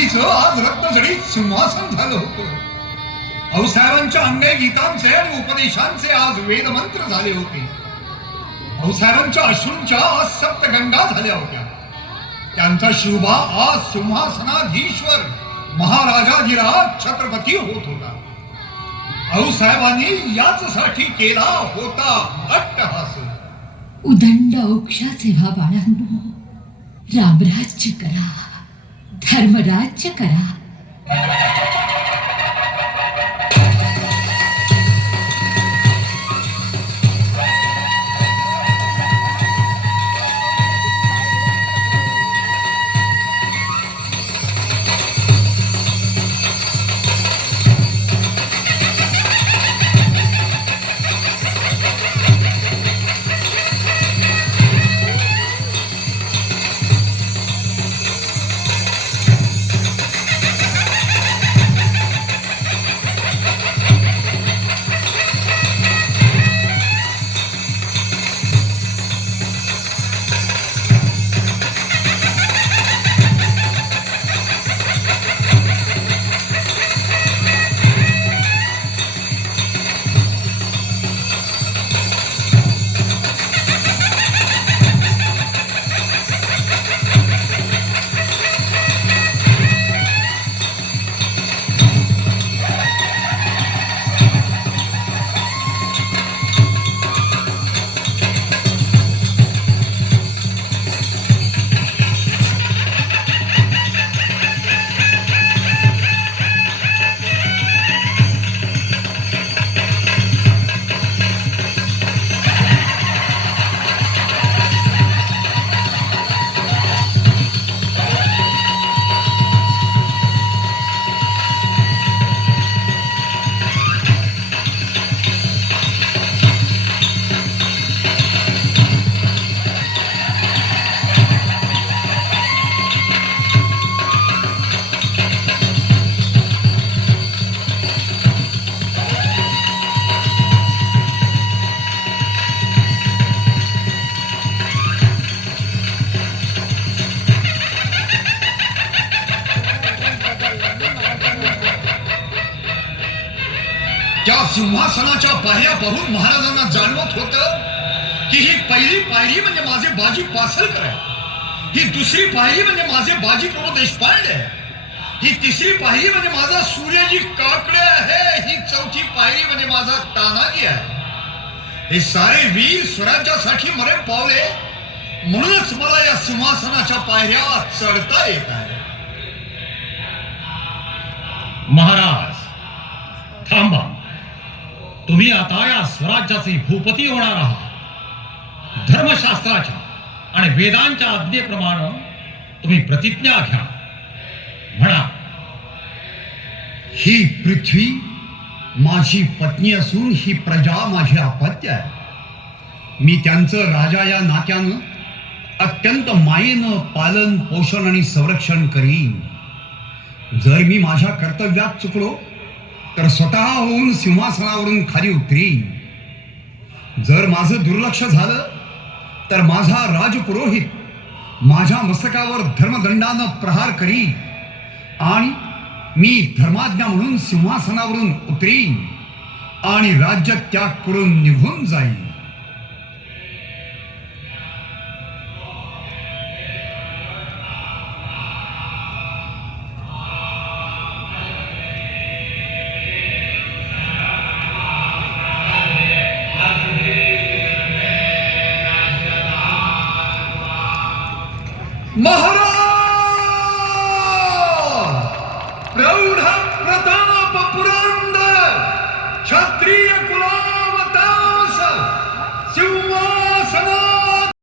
गांधीचं आज रत्नजडीत सिंहासन झालं होतं. भाऊसाहेबांच्या अन्य गीतांचे आणि उपदेशांचे आज वेदमंत्र झाले होते. भाऊसाहेबांच्या अश्रूंच्या आज सप्तगंगा झाल्या होत्या. त्यांचा शिवबा आज सिंहासनाधीश्वर महाराजाधिराज छत्रपती होत होता. भाऊसाहेबांनी याचसाठी केला होता अट्टहास. उदंड औक्षाचे व्हा बाळांनो. रामराज्य करा. धर्मराज्य करा. त्या सिंहासनाच्या पायऱ्या पाहून महाराजांना जाणवत होत की ही पहिली पायरी म्हणजे माझे बाजी पासलकर आहे. ही दुसरी पायरी म्हणजे माझे बाजी प्रभू देशपांडे आहे. ही तिसरी पायरी म्हणजे माझा सूर्यजी काकडे आहे. ही चौथी पायरी म्हणजे माझा तानाजी आहे. हे सारे वीर स्वराज्यासाठी मरण पावले. म्हणूनच मला या सिंहासनाच्या पायऱ्या चढता येत आहे. महाराज थांबा. तुम्ही आता या स्वराज्याचे भूपती होणार आहात. धर्मशास्त्राच्या आणि वेदांच्या आज्ञेप्रमाणे तुम्ही प्रतिज्ञा घ्या. म्हणा ही पृथ्वी माझी पत्नी असून ही प्रजा माझी अपत्य आहे. मी त्यांचं राजा या नात्यानं अत्यंत मायेनं पालन पोषण आणि संरक्षण करीन. जर मी माझ्या कर्तव्यात चुकलो तर स्वतः होऊन सिंहासनावरून खाली उतरी जर माझं दुर्लक्ष झालं तर माझा राजपुरोहित माझ्या मस्तकावर धर्मदंडानं प्रहार करीन आणि मी धर्माज्ञा म्हणून सिंहासनावरून उतरीन आणि राज्य त्याग करून निघून जाईन. महाराज! प्रौढ प्रताप पुरंदर क्षत्रिय कुलावतार।